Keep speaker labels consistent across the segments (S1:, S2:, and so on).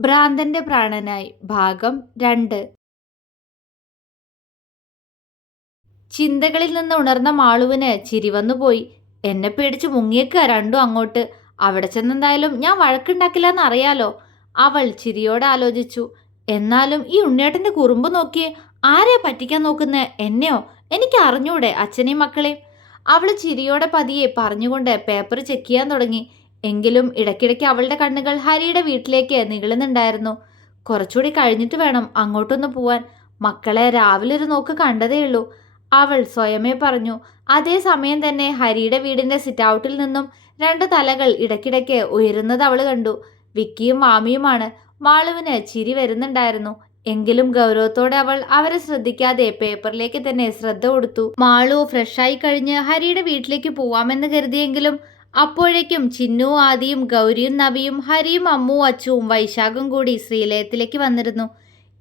S1: ഭ്രാന്തന്റെ പ്രാണനായി ഭാഗം രണ്ട്. ചിന്തകളിൽ നിന്ന് ഉണർന്ന മാളുവിന് ചിരി വന്നുപോയി എന്നെ പേടിച്ച് മുങ്ങിയേക്കുക രണ്ടും അങ്ങോട്ട്. അവിടെ ചെന്നെന്തായാലും ഞാൻ വഴക്കുണ്ടാക്കില്ലെന്ന് അറിയാലോ അവൾ ചിരിയോടെ ആലോചിച്ചു. എന്നാലും ഈ ഉണ്ണിയേട്ടന്റെ കുറുമ്പ് നോക്കിയേ ആരെയാ പറ്റിക്കാൻ നോക്കുന്ന? എന്നെയോ? എനിക്ക് അറിഞ്ഞൂടെ അച്ഛനെയും മക്കളെയും. അവൾ ചിരിയോടെ പതിയെ പറഞ്ഞുകൊണ്ട് പേപ്പർ ചെക്ക് ചെയ്യാൻ തുടങ്ങി. എങ്കിലും ഇടയ്ക്കിടയ്ക്ക് അവളുടെ കണ്ണുകൾ ഹരിയുടെ വീട്ടിലേക്ക് നീളുന്നുണ്ടായിരുന്നു. കുറച്ചുകൂടി കഴിഞ്ഞിട്ട് വേണം അങ്ങോട്ടൊന്ന് പോവാൻ. മക്കളെ രാവിലെ ഒരു നോക്ക് കണ്ടതേയുള്ളൂ അവൾ സ്വയമേ പറഞ്ഞു അതേ സമയം തന്നെ ഹരിയുടെ വീടിന്റെ സിറ്റൗട്ടിൽ നിന്നും രണ്ട് തലകൾ ഇടയ്ക്കിടയ്ക്ക് ഉയരുന്നത് അവൾ കണ്ടു. വിക്കിയും മാമിയുമാണ്. മാളുവിന് ചിരി വരുന്നുണ്ടായിരുന്നു. എങ്കിലും ഗൗരവത്തോടെ അവൾ അവരെ ശ്രദ്ധിക്കാതെ പേപ്പറിലേക്ക് തന്നെ ശ്രദ്ധ കൊടുത്തു. മാളു ഫ്രഷായി കഴിഞ്ഞ് ഹരിയുടെ വീട്ടിലേക്ക് പോവാമെന്ന് കരുതിയെങ്കിലും അപ്പോഴേക്കും ചിന്നു ആദിയും ഗൗരിയും നബിയും ഹരിയും അമ്മു അച്ചുവും വൈശാഖും കൂടി ശ്രീലയത്തിലേക്ക് വന്നിരുന്നു.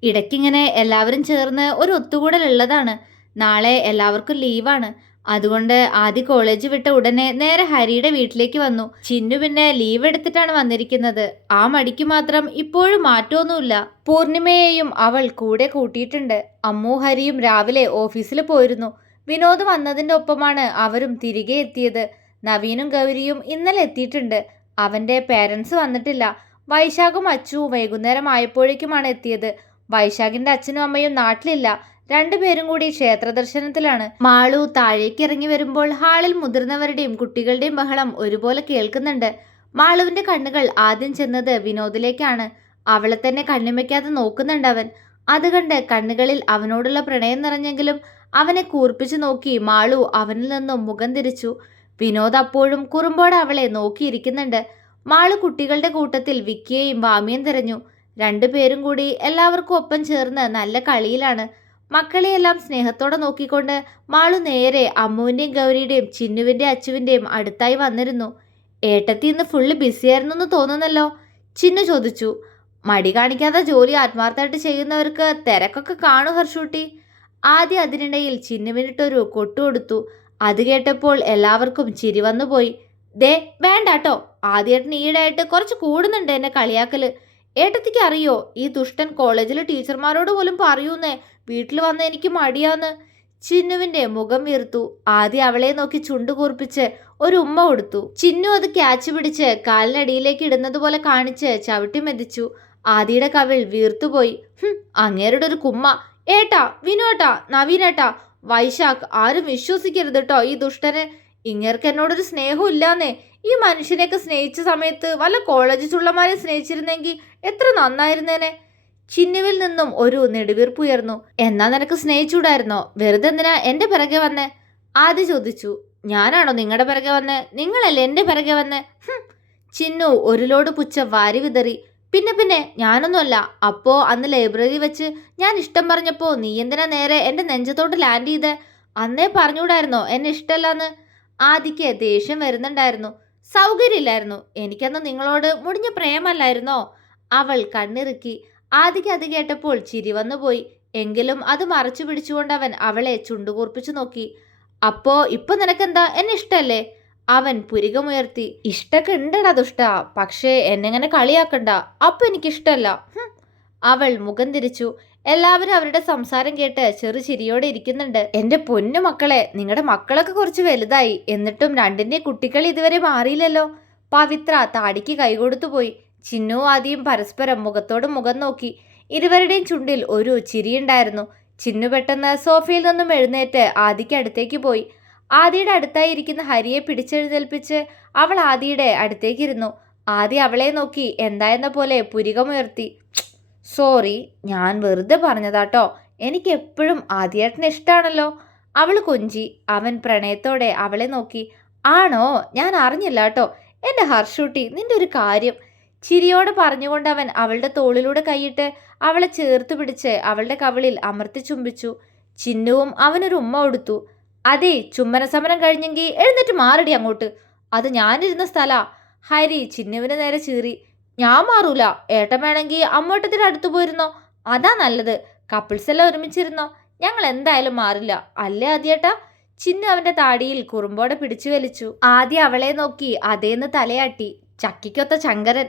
S1: ഇടയ്ക്കിങ്ങനെ എല്ലാവരും ചേർന്ന് ഒരു ഒത്തുകൂടലുള്ളതാണ് നാളെ എല്ലാവർക്കും ലീവാണ്. അതുകൊണ്ട് ആദ്യ കോളേജ് വിട്ട ഉടനെ നേരെ ഹരിയുടെ വീട്ടിലേക്ക് വന്നു. ചിന്നു പിന്നെ ലീവ് എടുത്തിട്ടാണ് വന്നിരിക്കുന്നത്. ആ മടിക്ക് മാത്രം ഇപ്പോഴും മാറ്റമൊന്നുമില്ല. പൂർണിമയെയും അവൾ കൂടെ കൂട്ടിയിട്ടുണ്ട്. അമ്മു ഹരിയും രാവിലെ ഓഫീസിൽ പോയിരുന്നു. വിനോദ് വന്നതിന്റെ ഒപ്പമാണ് അവരും തിരികെ എത്തിയത്. നവീനും ഗൗരിയും ഇന്നലെ എത്തിയിട്ടുണ്ട്. അവന്റെ പേരൻസ് വന്നിട്ടില്ല. വൈശാഖും അച്ചു വൈകുന്നേരം ആയപ്പോഴേക്കുമാണ് എത്തിയത്. വൈശാഖിന്റെ അച്ഛനും അമ്മയും നാട്ടിലില്ല. രണ്ടുപേരും കൂടി ക്ഷേത്ര ദർശനത്തിലാണ്. മാളു താഴേക്ക് ഇറങ്ങി വരുമ്പോൾ ഹാളിൽ മുതിർന്നവരുടെയും കുട്ടികളുടെയും ബഹളം ഒരുപോലെ കേൾക്കുന്നുണ്ട്. മാളുവിന്റെ കണ്ണുകൾ ആദ്യം ചെന്നത് വിനോദിലേക്കാണ്. അവളെ തന്നെ കണ്ണിമയ്ക്കാതെ നോക്കുന്നുണ്ട് അവൻ. അത് കണ്ട് കണ്ണുകളിൽ അവനോടുള്ള പ്രണയം നിറഞ്ഞെങ്കിലും അവനെ കൂർപ്പിച്ചു നോക്കി മാളു അവനിൽ നിന്നും മുഖം തിരിച്ചു. വിനോദ് അപ്പോഴും കുറുമ്പോടെ അവളെ നോക്കിയിരിക്കുന്നുണ്ട്. മാൾ കുട്ടികളുടെ കൂട്ടത്തിൽ വിക്കിയെയും വാമിയും തിരഞ്ഞു. രണ്ടുപേരും കൂടി എല്ലാവർക്കും ഒപ്പം ചേർന്ന് നല്ല കളിയിലാണ്. മക്കളെയെല്ലാം സ്നേഹത്തോടെ നോക്കിക്കൊണ്ട് മാളു നേരെ അമ്മുവിന്റെയും ഗൗരിയുടെയും ചിന്നുവിന്റെ അച്ചുവിന്റെയും അടുത്തായി വന്നിരുന്നു. ഏട്ടത്തി ഇന്ന് ഫുള്ള് ബിസിയായിരുന്നു എന്ന് തോന്നുന്നല്ലോ? ചിന്നു ചോദിച്ചു. മടി കാണിക്കാതെ ജോലി ആത്മാർത്ഥമായിട്ട് ചെയ്യുന്നവർക്ക് തിരക്കൊക്കെ കാണു ഹർഷൂട്ടി. ആദ്യം അതിനിടയിൽ ചിന്നുവിനിട്ടൊരു കൊട്ടു കൊടുത്തു അത് കേട്ടപ്പോൾ എല്ലാവർക്കും ചിരി വന്നുപോയി. ദേ വേണ്ടാട്ടോ. ആദ്യേട്ടൻ ഈയിടെയായിട്ട് കുറച്ച് കൂടുന്നുണ്ട് എന്നെ കളിയാക്കൽ. ഏട്ടത്തിക്ക് അറിയോ ഈ ദുഷ്ടൻ കോളേജിലെ ടീച്ചർമാരോട് പോലും പറയൂന്നേ. വീട്ടിൽ വന്ന എനിക്ക് മടിയാന്ന്. ചിന്നുവിന്റെ മുഖം വീർത്തു. ആദ്യം അവളെ നോക്കി ചുണ്ടു കൂർപ്പിച്ച് ഒരു ഉമ്മ കൊടുത്തു ചിന്നു അത് ക്യാച്ച് പിടിച്ച് കാലിനടിയിലേക്ക് ഇടുന്നത് പോലെ കാണിച്ച് ചവിട്ടി മെതിച്ചു. ആദിയുടെ കവിൾ വീർത്തുപോയി. അങ്ങേരുടെ ഒരു കുമ്മ. ഏട്ടാ വിനോട്ടാ നവീനേട്ടാ വൈശാഖ് ആരും വിശ്വസിക്കരുത് കേട്ടോ ഈ ദുഷ്ടന് ഇങ്ങേർക്ക് എന്നോടൊരു സ്നേഹം ഇല്ലാന്നേ. ഈ മനുഷ്യനെയൊക്കെ സ്നേഹിച്ച സമയത്ത് വല്ല കോളേജ് ചുള്ളമാരെ സ്നേഹിച്ചിരുന്നെങ്കിൽ എത്ര നന്നായിരുന്നേനെ. ചിന്നുവിൽ നിന്നും ഒരു നെടുവീർപ്പുയർന്നു എന്നാ നിനക്ക് സ്നേഹിച്ചൂടായിരുന്നോ വെറുതെ എന്തിനാ എന്റെ പിറകെ വന്നേ? ആദ്യ ചോദിച്ചു. ഞാനാണോ നിങ്ങളുടെ പിറകെ വന്നേ? നിങ്ങളല്ലേ എന്റെ പിറകെ വന്നേ? ചിന്നു ഒരു ലോഡ് പുച്ച വാരി വിതറി. പിന്നെ പിന്നെ ഞാനൊന്നുമല്ല. അപ്പോ അന്ന് ലൈബ്രറി വെച്ച് ഞാൻ ഇഷ്ടം പറഞ്ഞപ്പോൾ നീ എന്തിനാ നേരെ എന്റെ നെഞ്ചത്തോട്ട് ലാൻഡ് ചെയ്ത്? അന്നേ പറഞ്ഞൂടായിരുന്നോ എന്നെ ഇഷ്ടമല്ലാന്ന്? ആദിക്ക് ദേഷ്യം വരുന്നുണ്ടായിരുന്നു. സൗകര്യമില്ലായിരുന്നു. എനിക്കന്ന് നിങ്ങളോട് മുടിഞ്ഞ പ്രേമല്ലായിരുന്നോ അവൾ കണ്ണിറുക്കി. ആദിക്ക് അത് കേട്ടപ്പോൾ ചിരി വന്നുപോയി. എങ്കിലും അത് മറച്ചു പിടിച്ചുകൊണ്ട് അവൻ അവളെ ചുണ്ടുകൂർപ്പിച്ചു നോക്കി. അപ്പോ ഇപ്പൊ നിനക്കെന്താ? എന്നെ ഇഷ്ടല്ലേ അവൻ പുരികമുയർത്തി ഇഷ്ടൊക്കെ ഉണ്ടടാ ദുഷ്ട പക്ഷേ എന്നെങ്ങനെ കളിയാക്കണ്ട? അപ്പൊ എനിക്കിഷ്ടല്ല. അവൾ മുഖം തിരിച്ചു. എല്ലാവരും അവരുടെ സംസാരം കേട്ട് ചെറു ചിരിയോടെ ഇരിക്കുന്നുണ്ട്. എന്റെ പൊന്നു മക്കളെ നിങ്ങളുടെ മക്കളൊക്കെ കുറച്ച് വലുതായി. എന്നിട്ടും രണ്ടിന്റെ കുട്ടികൾ ഇതുവരെ മാറിയില്ലല്ലോ. പവിത്ര താടിക്ക് കൈകൊടുത്തു പോയി. ചിന്നു ആദ്യം പരസ്പരം മുഖത്തോട് മുഖം നോക്കി. ഇരുവരുടെയും ചുണ്ടിൽ ഒരു ചിരിയുണ്ടായിരുന്നു. ചിന്നു പെട്ടെന്ന് സോഫയിൽ നിന്നും എഴുന്നേറ്റ് ആദിക്ക് അടുത്തേക്ക് പോയി. ആദിയുടെ അടുത്തായി ഇരിക്കുന്ന ഹരിയെ പിടിച്ചെഴുന്നേൽപ്പിച്ച് അവൾ ആദിയുടെ അടുത്തേക്കിരുന്നു. ആദി അവളെ നോക്കി എന്തായെന്ന പോലെ പുരികമുയർത്തി. സോറി ഞാൻ വെറുതെ പറഞ്ഞതാട്ടോ. എനിക്ക് എപ്പോഴും ആദ്യേട്ടന് ഇഷ്ടമാണല്ലോ അവൾ കൊഞ്ചി. അവൻ പ്രണയത്തോടെ അവളെ നോക്കി. ആണോ? ഞാൻ അറിഞ്ഞില്ല കേട്ടോ. എന്റെ ഹർഷൂട്ടി നിന്റെ ഒരു കാര്യം. ചിരിയോടെ പറഞ്ഞുകൊണ്ട് അവൻ അവളുടെ തോളിലൂടെ കൈയിട്ട് അവളെ ചേർത്ത് പിടിച്ച് അവളുടെ കവളിൽ അമർത്തി ചുംബിച്ചു. ചിന്നുവും അവനൊരു ഉമ്മ കൊടുത്തു. അതെ ചുമ്മന സമരം കഴിഞ്ഞെങ്കിൽ എഴുന്നേറ്റ് മാറടി അങ്ങോട്ട്. അത് ഞാനിരുന്ന സ്ഥലാ. ഹരി ചിന്നുവിന് നേരെ ചീറി. ഞാൻ മാറൂല. ഏട്ടൻ വേണമെങ്കിൽ അമ്മോട്ടത്തിന് അടുത്തു പോയിരുന്നോ? അതാ നല്ലത്. കപ്പിൾസ് എല്ലാം ഒരുമിച്ചിരുന്നോ? ഞങ്ങൾ എന്തായാലും മാറില്ല. അല്ലേ ആദ്യേട്ടാ? ചിന്നു അവന്റെ താടിയിൽ കുറുമ്പോടെ പിടിച്ചു വലിച്ചു. ആദ്യം അവളെ നോക്കി അതേന്ന് തലയാട്ടി. ചക്കിക്കൊത്ത ശങ്കരൻ.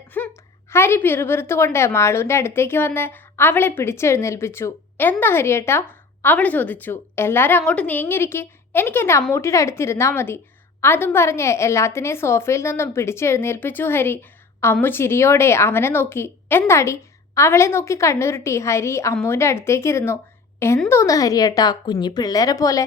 S1: ഹരി പിറുപിറുത്തുകൊണ്ട് മാളുവിന്റെ അടുത്തേക്ക് വന്ന് അവളെ പിടിച്ചെഴുന്നേൽപ്പിച്ചു. എന്താ ഹരിയേട്ടാ? അവൾ ചോദിച്ചു. എല്ലാരും അങ്ങോട്ട് നീങ്ങിയിരിക്കെ. എനിക്ക് എന്റെ അമ്മൂട്ടിയുടെ അടുത്തിരുന്നാൽ മതി. അതും പറഞ്ഞ് എല്ലാത്തിനെയും സോഫയിൽ നിന്നും പിടിച്ചെഴുന്നേൽപ്പിച്ചു ഹരി. അമ്മു ചിരിയോടെ അവനെ നോക്കി. എന്താടി? അവളെ നോക്കി കണ്ണുരുട്ടി ഹരി അമ്മുവിന്റെ അടുത്തേക്കിരുന്നു. എന്തോന്ന് ഹരിയേട്ടാ കുഞ്ഞി പിള്ളേരെ പോലെ?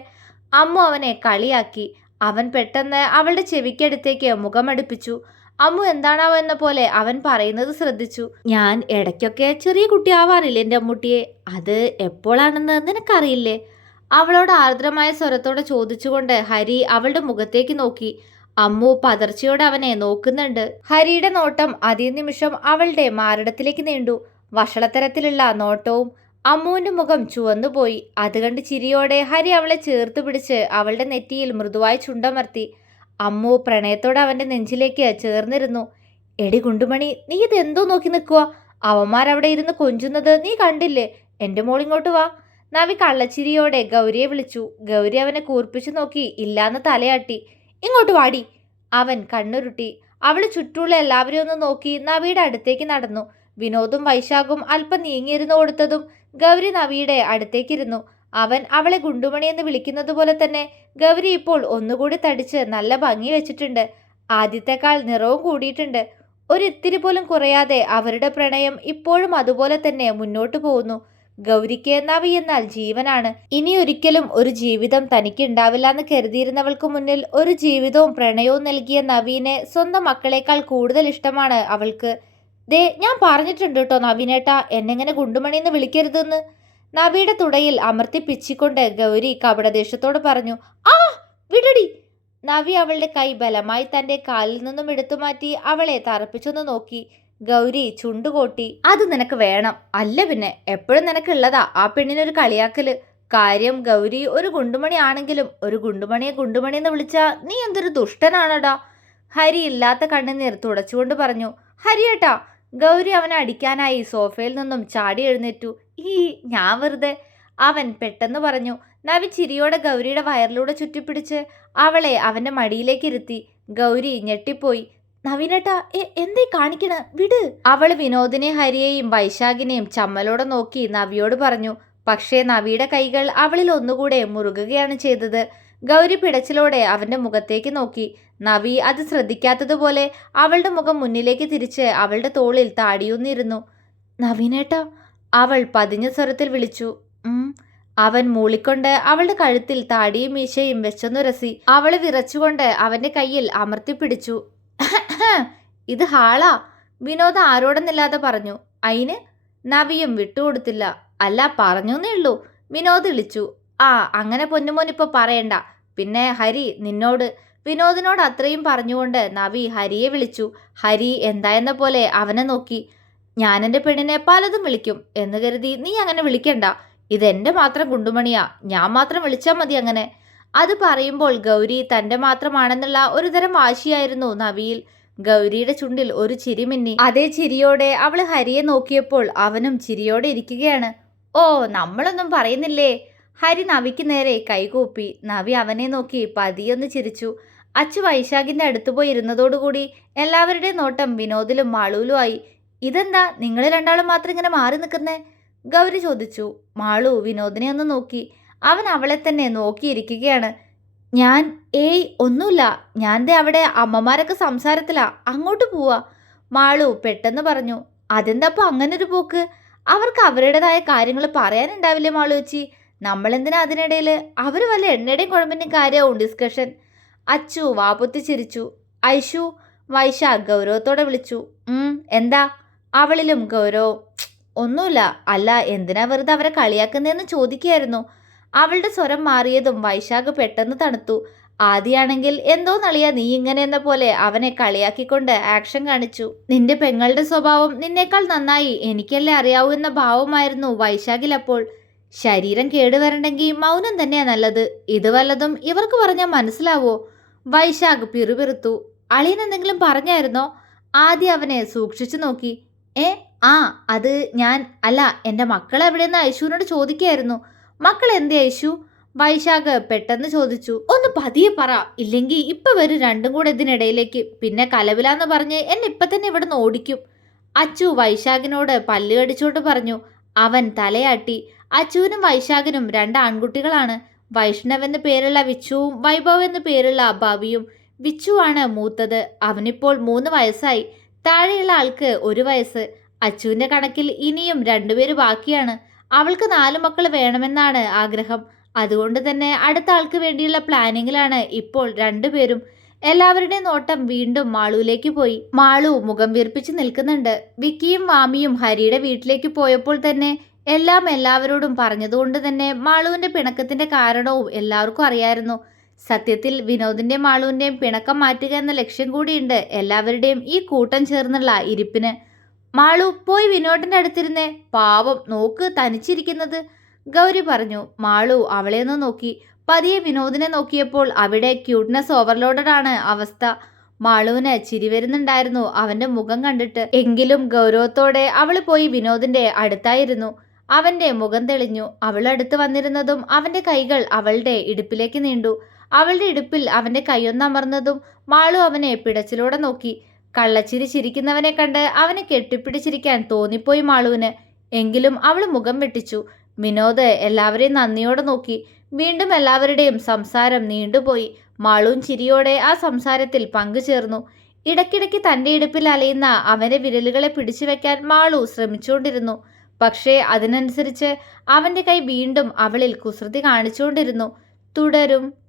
S1: അമ്മു അവനെ കളിയാക്കി. അവൻ പെട്ടെന്ന് അവളുടെ ചെവിക്കടുത്തേക്ക് മുഖമടുപ്പിച്ചു അമ്മു എന്താണാവോ എന്ന പോലെ അവൻ പറയുന്നത് ശ്രദ്ധിച്ചു. ഞാൻ ഇടയ്ക്കൊക്കെ ചെറിയ കുട്ടിയാവാറില്ലേ എന്റെ അമ്മൂട്ടിയെ? അത് എപ്പോഴാണെന്ന് നിനക്കറിയില്ലേ? അവളോട് ആർദ്രമായ സ്വരത്തോടെ ചോദിച്ചുകൊണ്ട് ഹരി അവളുടെ മുഖത്തേക്ക് നോക്കി. അമ്മു പതർച്ചയോടെ അവനെ നോക്കുന്നുണ്ട്. ഹരിയുടെ നോട്ടം അതേ നിമിഷം അവളുടെ മാരടത്തിലേക്ക് നീണ്ടു. വഷളത്തരത്തിലുള്ള നോട്ടവും അമ്മുവിന്റെ മുഖം ചുവന്നുപോയി. അത് കണ്ട് ചിരിയോടെ ഹരി അവളെ ചേർത്ത് പിടിച്ച് അവളുടെ നെറ്റിയിൽ മൃദുവായി ചുണ്ടമർത്തി. അമ്മു പ്രണയത്തോടെ അവന്റെ നെഞ്ചിലേക്ക് ചേർന്നിരുന്നു. എടി കുണ്ടുമണി നീ ഇതെന്തോ നോക്കി നിൽക്കുക അവന്മാരവിടെ ഇരുന്ന് കൊഞ്ചുന്നത് നീ കണ്ടില്ലേ? എന്റെ മോളിങ്ങോട്ട് വാ. നവി കള്ളച്ചിരിയോടെ ഗൗരിയെ വിളിച്ചു. ഗൗരി അവനെ കൂർപ്പിച്ചു നോക്കി ഇല്ലാന്ന് തലയാട്ടി. ഇങ്ങോട്ട് വാടി അവൻ കണ്ണുരുട്ടി. അവൾ ചുറ്റുള്ള എല്ലാവരെയും ഒന്ന് നോക്കി നവിയുടെ അടുത്തേക്ക് നടന്നു. വിനോദും വൈശാഖും അല്പം നീങ്ങിയിരുന്നു കൊടുത്തതും ഗൗരി നവിയുടെ അടുത്തേക്കിരുന്നു. അവൻ അവളെ ഗുണ്ടുമണി എന്ന് വിളിക്കുന്നത് പോലെ തന്നെ ഗൗരി ഇപ്പോൾ ഒന്നുകൂടി തടിച്ച് നല്ല ഭംഗി വെച്ചിട്ടുണ്ട്. ആദ്യത്തെക്കാൾ നിറവും കൂടിയിട്ടുണ്ട്. ഒരിത്തിരി പോലും കുറയാതെ അവരുടെ പ്രണയം ഇപ്പോഴും അതുപോലെ തന്നെ മുന്നോട്ടു പോകുന്നു. ഗൗരിക്ക് നവി എന്നാൽ ജീവനാണ്. ഇനി ഒരിക്കലും ഒരു ജീവിതം തനിക്ക് ഉണ്ടാവില്ല എന്ന് കരുതിയിരുന്നവൾക്ക് മുന്നിൽ ഒരു ജീവിതവും പ്രണയവും നൽകിയ നവീനെ സ്വന്തം മക്കളെക്കാൾ കൂടുതൽ ഇഷ്ടമാണ് അവൾക്ക്. ദേ ഞാൻ പറഞ്ഞിട്ടുണ്ട് കേട്ടോ നവീനേട്ടാ എന്നെങ്ങനെ ഗുണ്ടുമണി എന്ന് വിളിക്കരുതെന്ന്. നവിയുടെ തുടയിൽ അമർത്തി പിച്ചിക്കൊണ്ട് ഗൗരി കപടദേശത്തോട് പറഞ്ഞു ആ വിടടി. നവി അവളുടെ കൈ ബലമായി തന്റെ കാലിൽ നിന്നും എടുത്തു മാറ്റി അവളെ തറപ്പിച്ചൊന്ന് നോക്കി. ഗൗരി ചുണ്ടുകോട്ടി അത് നിനക്ക് വേണം. അല്ല പിന്നെ എപ്പോഴും നിനക്കുള്ളതാ ആ പെണ്ണിനൊരു കളിയാക്കൽ. കാര്യം ഗൗരി ഒരു ഗുണ്ടുമണി ആണെങ്കിലും ഒരു ഗുണ്ടുമണിയെ ഗുണ്ടുമണി എന്ന് വിളിച്ചാ നീ എന്തൊരു ദുഷ്ടനാണടാ? ഹരി ഇല്ലാത്ത കണ്ണുനീർ തുടച്ചുകൊണ്ട് പറഞ്ഞു ഹരിയേട്ടാ ഗൗരി അവനെ അടിക്കാനായി സോഫയിൽ നിന്നും ചാടി എഴുന്നേറ്റു. ഈ ഞാൻ വെറുതെ. അവൻ പെട്ടെന്ന് പറഞ്ഞു നവി ചിരിയോടെ ഗൗരിയുടെ വയറിലൂടെ ചുറ്റിപ്പിടിച്ച് അവളെ അവന്റെ മടിയിലേക്ക് ഇരുത്തി. ഗൗരി ഞെട്ടിപ്പോയി നവീനേട്ടാ എന്തേ കാണിക്കണ? വിട്. അവൾ വിനോദിനെ ഹരിയെയും വൈശാഖിനെയും ചമ്മലോടെ നോക്കി നവിയോട് പറഞ്ഞു പക്ഷേ നവിയുടെ കൈകൾ അവളിൽ ഒന്നുകൂടെ മുറുകുകയാണ് ചെയ്തത്. ഗൗരി പിടച്ചിലോടെ അവന്റെ മുഖത്തേക്ക് നോക്കി. നവി അത് ശ്രദ്ധിക്കാത്തതുപോലെ അവളുടെ മുഖം മുന്നിലേക്ക് തിരിച്ച് അവളുടെ തോളിൽ താടിയൊന്നിരുന്നു നവീനേട്ട അവൾ പതിഞ്ഞ സ്വരത്തിൽ വിളിച്ചു. അവൻ മൂളിക്കൊണ്ട് അവളുടെ കഴുത്തിൽ താടിയും മീശയും വെച്ചൊന്നുരസി അവൾ വിറച്ചുകൊണ്ട് അവന്റെ കയ്യിൽ അമർത്തിപ്പിടിച്ചു. ഇത് ഹാളാ. വിനോദ് ആരോടെന്നില്ലാതെ പറഞ്ഞു. അയിന് നവിയും വിട്ടുകൊടുത്തില്ല. അല്ല പറഞ്ഞേ ഉള്ളൂ. വിനോദ് വിളിച്ചു. ആ അങ്ങനെ പൊന്നുമോനിപ്പോ പറയണ്ട. പിന്നെ ഹരി നിന്നോട്. വിനോദിനോട് അത്രയും പറഞ്ഞുകൊണ്ട് നവി ഹരിയെ വിളിച്ചു. ഹരി എന്തായെന്ന പോലെ അവനെ നോക്കി. ഞാൻ എന്റെ പെണ്ണിനെ പലതും വിളിക്കും. എന്ന് കരുതി നീ അങ്ങനെ വിളിക്കണ്ട. ഇതെന്റെ മാത്രം കുണ്ടുമണിയാ. ഞാൻ മാത്രം വിളിച്ചാൽ മതി അങ്ങനെ. അത് പറയുമ്പോൾ ഗൗരി തന്റെ മാത്രമാണെന്നുള്ള ഒരുതരം വാശിയായിരുന്നു നവിയിൽ. ഗൗരിയുടെ ചുണ്ടിൽ ഒരു ചിരി മിന്നി. അതേ ചിരിയോടെ അവൾ ഹരിയെ നോക്കിയപ്പോൾ അവനും ചിരിയോടെ ഇരിക്കുകയാണ്. ഓ നമ്മളൊന്നും പറയുന്നില്ലേ? ഹരി നവിക്ക് നേരെ കൈകൂപ്പി. നവി അവനെ നോക്കി പതിയൊന്ന് ചിരിച്ചു. അച്ചു വൈശാഖിന്റെ അടുത്ത് പോയി ഇരുന്നതോടുകൂടി എല്ലാവരുടെയും നോട്ടം വിനോദിലും മാളൂലും ആയി. ഇതെന്താ? നിങ്ങൾ രണ്ടാളും മാത്രം ഇങ്ങനെ മാറി നിൽക്കുന്നേ? ഗൗരി ചോദിച്ചു. മാളു വിനോദിനെ ഒന്ന് നോക്കി. അവൻ അവളെ തന്നെ നോക്കിയിരിക്കുകയാണ്. ഞാൻ ഏയ് ഒന്നുമില്ല. ഞാൻ ദേ അവിടെ അമ്മമാരൊക്കെ സംസാരത്തിലാ. അങ്ങോട്ട് പോവാ. മാളു പെട്ടെന്ന് പറഞ്ഞു അതെന്താപ്പോൾ അങ്ങനെ ഒരു പോക്ക്? അവർക്ക് അവരുടേതായ കാര്യങ്ങൾ പറയാനുണ്ടാവില്ലേ മാളു വെച്ചി നമ്മളെന്തിനാ അതിനിടയിൽ അവർ വല്ല എണ്ണയുടെയും കുഴമ്പിന്റെയും കാര്യമാവും ഡിസ്കഷൻ അച്ചു വാപൊത്തി ചിരിച്ചു. ഐഷു വൈശ ഗൗരവത്തോടെ വിളിച്ചു. എന്താ? അവളിലും ഗൗരവം ഒന്നുമില്ല. അല്ല എന്തിനാ വെറുതെ അവരെ കളിയാക്കുന്നതെന്ന് ചോദിക്കുകയായിരുന്നു. അവളുടെ സ്വരം മാറിയതും വൈശാഖ് പെട്ടെന്ന് തണുത്തു. ആദ്യാണെങ്കിൽ എന്തോ നളിയ നീ ഇങ്ങനെ എന്ന പോലെ അവനെ കളിയാക്കിക്കൊണ്ട് ആക്ഷൻ കാണിച്ചു. നിന്റെ പെങ്ങളുടെ സ്വഭാവം നിന്നേക്കാൾ നന്നായി എനിക്കല്ലേ അറിയാവൂ എന്ന ഭാവമായിരുന്നു വൈശാഖിൽ അപ്പോൾ. ശരീരം കേടുവരണ്ടെങ്കിൽ മൗനം തന്നെയാ നല്ലത്. ഇത് വല്ലതും ഇവർക്ക് പറഞ്ഞാൽ മനസ്സിലാവോ? വൈശാഖ് പിറുപിറുത്തു. അളിയൻ എന്തെങ്കിലും പറഞ്ഞായിരുന്നോ? ആദ്യം അവനെ സൂക്ഷിച്ചു നോക്കി. ഏ ആ അത് ഞാൻ അല്ല എന്റെ മക്കൾ എവിടെയെന്ന് ഐശുവിനോട് ചോദിക്കായിരുന്നു. മക്കൾ എന്ത് അയച്ചു വൈശാഖ് പെട്ടെന്ന് ചോദിച്ചു ഒന്ന് പതിയെ പറ. ഇല്ലെങ്കിൽ ഇപ്പൊ വരും രണ്ടും കൂടെ ഇതിനിടയിലേക്ക്. പിന്നെ കലവിലാന്ന് പറഞ്ഞ് എന്നെ ഇപ്പൊ തന്നെ ഇവിടെ നിന്ന് ഓടിക്കും. അച്ചു വൈശാഖിനോട് പല്ല് കടിച്ചോട്ട് പറഞ്ഞു അവൻ തലയാട്ടി. അച്ചുവിനും വൈശാഖിനും രണ്ട് ആൺകുട്ടികളാണ്. വൈഷ്ണവ് എന്ന പേരുള്ള വിച്ചുവും വൈഭവ് എന്ന പേരുള്ള ഭവിയും വിച്ചുവാണ് മൂത്തത്. അവനിപ്പോൾ മൂന്ന് വയസ്സായി. താഴെയുള്ള ആൾക്ക് ഒരു വയസ്സ്. അച്ചുവിന്റെ കണക്കിൽ ഇനിയും രണ്ടുപേര് ബാക്കിയാണ്. അവൾക്ക് നാല് മക്കൾ വേണമെന്നാണ് ആഗ്രഹം. അതുകൊണ്ട് തന്നെ അടുത്ത ആൾക്ക് വേണ്ടിയുള്ള പ്ലാനിങ്ങിലാണ് ഇപ്പോൾ രണ്ടുപേരും എല്ലാവരുടെയും നോട്ടം വീണ്ടും മാളുവിലേക്ക് പോയി. മാളു മുഖം വീർപ്പിച്ച് നിൽക്കുന്നുണ്ട്. വിക്കിയും വാമിയും ഹരിയുടെ വീട്ടിലേക്ക് പോയപ്പോൾ തന്നെ എല്ലാം എല്ലാവരോടും പറഞ്ഞതുകൊണ്ട് തന്നെ മാളുവിന്റെ പിണക്കത്തിന്റെ കാരണവും എല്ലാവർക്കും അറിയായിരുന്നു. സത്യത്തിൽ വിനോദിന്റെ മാളുവിന്റെയും പിണക്കം മാറ്റുക എന്ന ലക്ഷ്യം കൂടിയുണ്ട് എല്ലാവരുടെയും ഈ കൂട്ടം ചേർന്നുള്ള ഇരിപ്പിന്. മാളു പോയി വിനോദിന്റെ അടുത്തിരുന്നേ. പാവം നോക്ക് തനിച്ചിരിക്കുന്നത്. ഗൗരി പറഞ്ഞു മാളു അവളെ ഒന്ന് നോക്കി. പതിയെ വിനോദിനെ നോക്കിയപ്പോൾ അവിടെ ക്യൂട്ട്നെസ് ഓവർലോഡഡ് ആണ് അവസ്ഥ. മാളുവിന് ചിരി വരുന്നുണ്ടായിരുന്നു അവന്റെ മുഖം കണ്ടിട്ട്. എങ്കിലും ഗൗരവത്തോടെ അവൾ പോയി വിനോദിന്റെ അടുത്തായിരുന്നു. അവന്റെ മുഖം തെളിഞ്ഞു. അവൾ അടുത്ത് വന്നിരുന്നതും അവന്റെ കൈകൾ അവളുടെ ഇടുപ്പിലേക്ക് നീണ്ടു. അവളുടെ ഇടുപ്പിൽ അവന്റെ കൈയൊന്നമർന്നതും മാളു അവനെ പിടച്ചിലൂടെ നോക്കി. കള്ളച്ചിരി ചിരിക്കുന്നവനെ കണ്ട് അവനെ കെട്ടിപ്പിടിച്ചിരിക്കാൻ തോന്നിപ്പോയി മാളുവിന്. എങ്കിലും അവൾ മുഖം വെട്ടിച്ചു. വിനോദ് എല്ലാവരെയും നന്ദിയോടെ നോക്കി. വീണ്ടും എല്ലാവരുടെയും സംസാരം നീണ്ടുപോയി. മാളുവും ചിരിയോടെ ആ സംസാരത്തിൽ പങ്കുചേർന്നു. ഇടയ്ക്കിടയ്ക്ക് തന്റെ ഇടുപ്പിൽ അലയുന്ന അവന്റെ വിരലുകളെ പിടിച്ചു വെക്കാൻ മാളു ശ്രമിച്ചുകൊണ്ടിരുന്നു. പക്ഷേ അതിനനുസരിച്ച് അവന്റെ കൈ വീണ്ടും അവളിൽ കുസൃതി കാണിച്ചുകൊണ്ടിരുന്നു. തുടരും.